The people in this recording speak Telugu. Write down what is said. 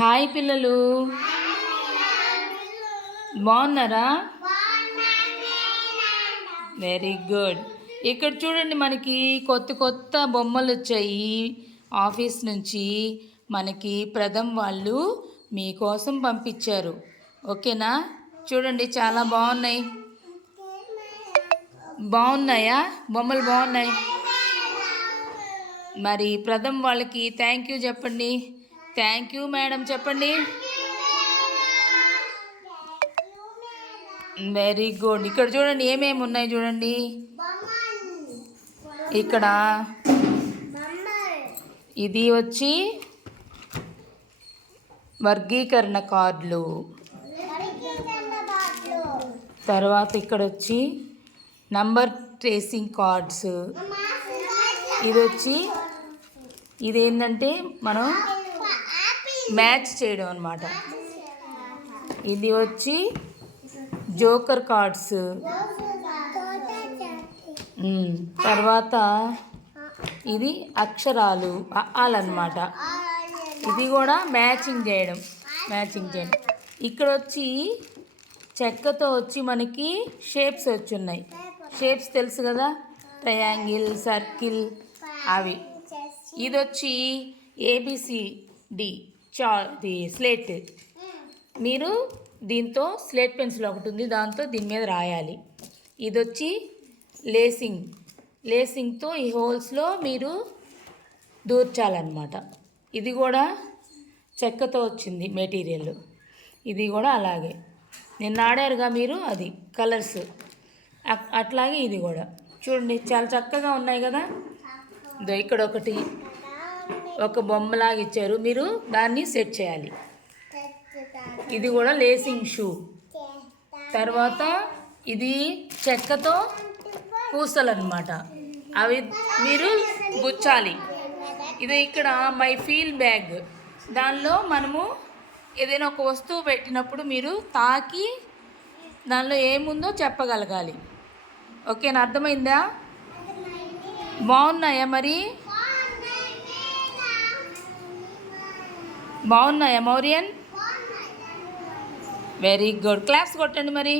హాయ్ పిల్లలు, బాగున్నారా? Very good. ఇక్కడ చూడండి, మనకి కొత్త కొత్త బొమ్మలు వచ్చాయి ఆఫీస్ నుంచి. మనకి ప్రథమ్ వాళ్ళు మీకోసం పంపించారు. ఓకేనా? చూడండి, చాలా బాగున్నాయి. బాగున్నాయా? బొమ్మలు బాగున్నాయి. మరి ప్రథమ్ వాళ్ళకి థ్యాంక్ యూ చెప్పండి. థ్యాంక్ యూ మేడం చెప్పండి. Very good. ఇక్కడ చూడండి, ఏమేమి ఉన్నాయి చూడండి. ఇక్కడ ఇది వచ్చి వర్గీకరణ కార్డులు. తర్వాత ఇక్కడ వచ్చి నంబర్ ట్రేసింగ్ కార్డ్స్. ఇది వచ్చి ఇదేంటంటే మనం మ్యాచ్ చేయడం అన్నమాట. ఇది వచ్చి జోకర్ కార్డ్స్. తర్వాత ఇది అక్షరాలు అన్నమాట. ఇది కూడా మ్యాచింగ్ చేయడం. ఇక్కడ వచ్చి చెక్కతో వచ్చి మనకి షేప్స్ వచ్చి ఉన్నాయి. షేప్స్ తెలుసు కదా, ట్రయాంగిల్, సర్కిల్, అవి. ఇది వచ్చి ABCD స్లేట్. మీరు దీంతో స్లేట్ పెన్సిల్ ఒకటి ఉంది, దాంతో దీని మీద రాయాలి. ఇది వచ్చి లేసింగ్తో ఈ హోల్స్లో మీరు దూర్చాలన్నమాట. ఇది కూడా చెక్కతో వచ్చింది మెటీరియల్. ఇది కూడా అలాగే నిన్న ఆడారుగా మీరు, అది కలర్స్. అట్లాగే ఇది కూడా చూడండి, చాలా చక్కగా ఉన్నాయి కదా. ఇక్కడ ఒక బొమ్మలాగా ఇచ్చారు, మీరు దాన్ని సెట్ చేయాలి. ఇది కూడా లేసింగ్ షూ. తర్వాత ఇది చెక్కతో పూసలు అన్నమాట, అవి మీరు గుచ్చాలి. ఇది ఇక్కడ మై ఫీల్ బ్యాగ్. దానిలో మనము ఏదైనా ఒక వస్తువు పెట్టినప్పుడు మీరు తాకి దానిలో ఏముందో చెప్పగలగాలి. ఓకేనా? అర్థమైందా? బాగున్నాయా? మరి బాగున్నాయా మౌరియన్? Very good. క్లాప్స్ కొట్టండి మరి.